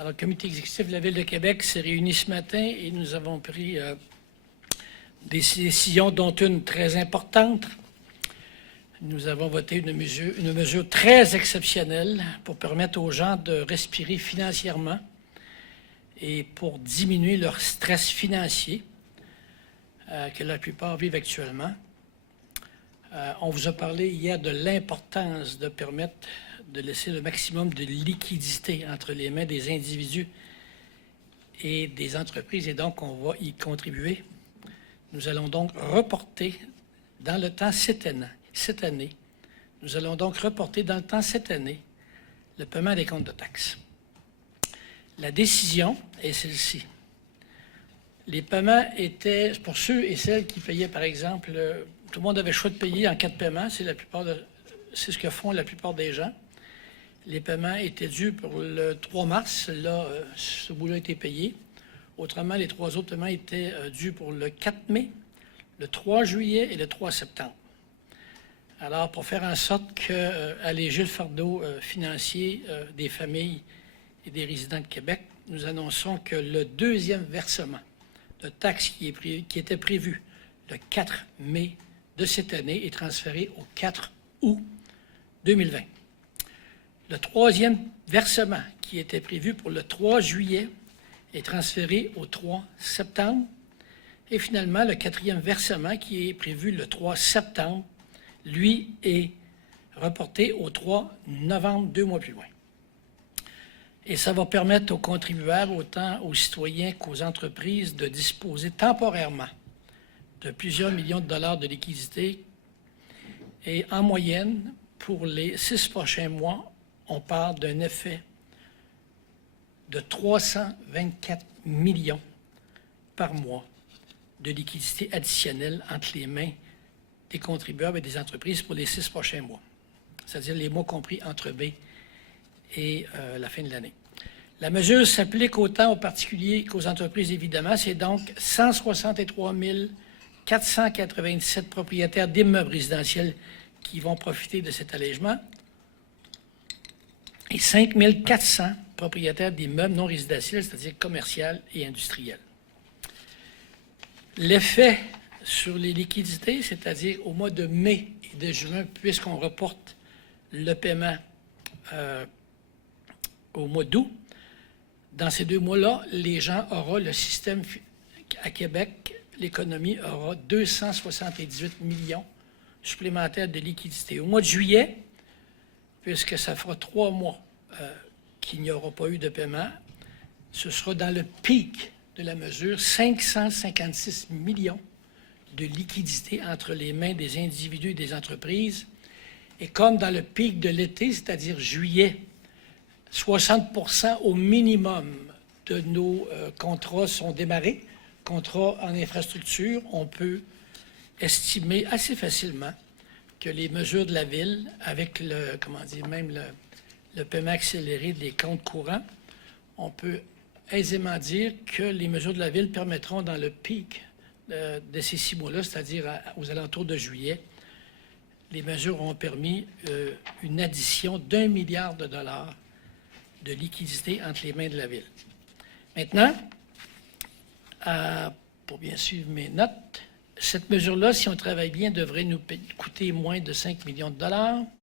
Alors, le comité exécutif de la Ville de Québec s'est réuni ce matin et nous avons pris des décisions, dont une très importante. Nous avons voté une mesure très exceptionnelle pour permettre aux gens de respirer financièrement et pour diminuer leur stress financier que la plupart vivent actuellement. On vous a parlé hier de l'importance de permettre de laisser le maximum de liquidité entre les mains des individus et des entreprises, et donc on va y contribuer. Nous allons donc reporter dans le temps cette année, nous allons donc reporter dans le temps cette année le paiement des comptes de taxes. La décision est celle-ci. Les paiements étaient, pour ceux et celles qui payaient, par exemple, tout le monde avait le choix de payer en 4 paiements, c'est ce que font la plupart des gens. Les paiements étaient dus pour le 3 mars, là, ce bout-là a été payé. Autrement, les 3 autres paiements étaient dus pour le 4 mai, le 3 juillet et le 3 septembre. Alors, pour faire en sorte qu'alléger le fardeau financier des familles et des résidents de Québec, nous annonçons que le deuxième versement de taxes qui était prévu le 4 mai de cette année est transféré au 4 août 2020. Le troisième versement qui était prévu pour le 3 juillet est transféré au 3 septembre. Et finalement, le quatrième versement qui est prévu le 3 septembre, lui, est reporté au 3 novembre, 2 mois plus loin. Et ça va permettre aux contribuables, autant aux citoyens qu'aux entreprises, de disposer temporairement de plusieurs millions de dollars de liquidités. Et en moyenne, pour les 6 prochains mois, on parle d'un effet de 324 millions par mois de liquidités additionnelles entre les mains des contribuables et des entreprises pour les 6 prochains mois, c'est-à-dire les mois compris entre mai et la fin de l'année. La mesure s'applique autant aux particuliers qu'aux entreprises, évidemment. C'est donc 163 497 propriétaires d'immeubles résidentiels qui vont profiter de cet allègement et 5 400 propriétaires d'immeubles non résidentiels, c'est-à-dire commerciaux et industriels. L'effet sur les liquidités, c'est-à-dire au mois de mai et de juin, puisqu'on reporte le paiement au mois d'août, dans ces 2 mois-là, les gens auront le système à Québec, l'économie aura 278 millions supplémentaires de liquidités. Au mois de juillet, puisque ça fera 3 mois qu'il n'y aura pas eu de paiement, ce sera dans le pic de la mesure 556 millions de liquidités entre les mains des individus et des entreprises. Et comme dans le pic de l'été, c'est-à-dire juillet, 60% au minimum de nos contrats sont démarrés, contrats en infrastructure, on peut estimer assez facilement que les mesures de la Ville, avec le paiement accéléré des comptes courants, on peut aisément dire que les mesures de la Ville permettront, dans le pic de ces 6 mois-là, c'est-à-dire aux alentours de juillet, les mesures ont permis une addition d'1 milliard de dollars de liquidité entre les mains de la Ville. Maintenant, pour bien suivre mes notes, cette mesure-là, si on travaille bien, devrait nous coûter moins de 5 millions de dollars.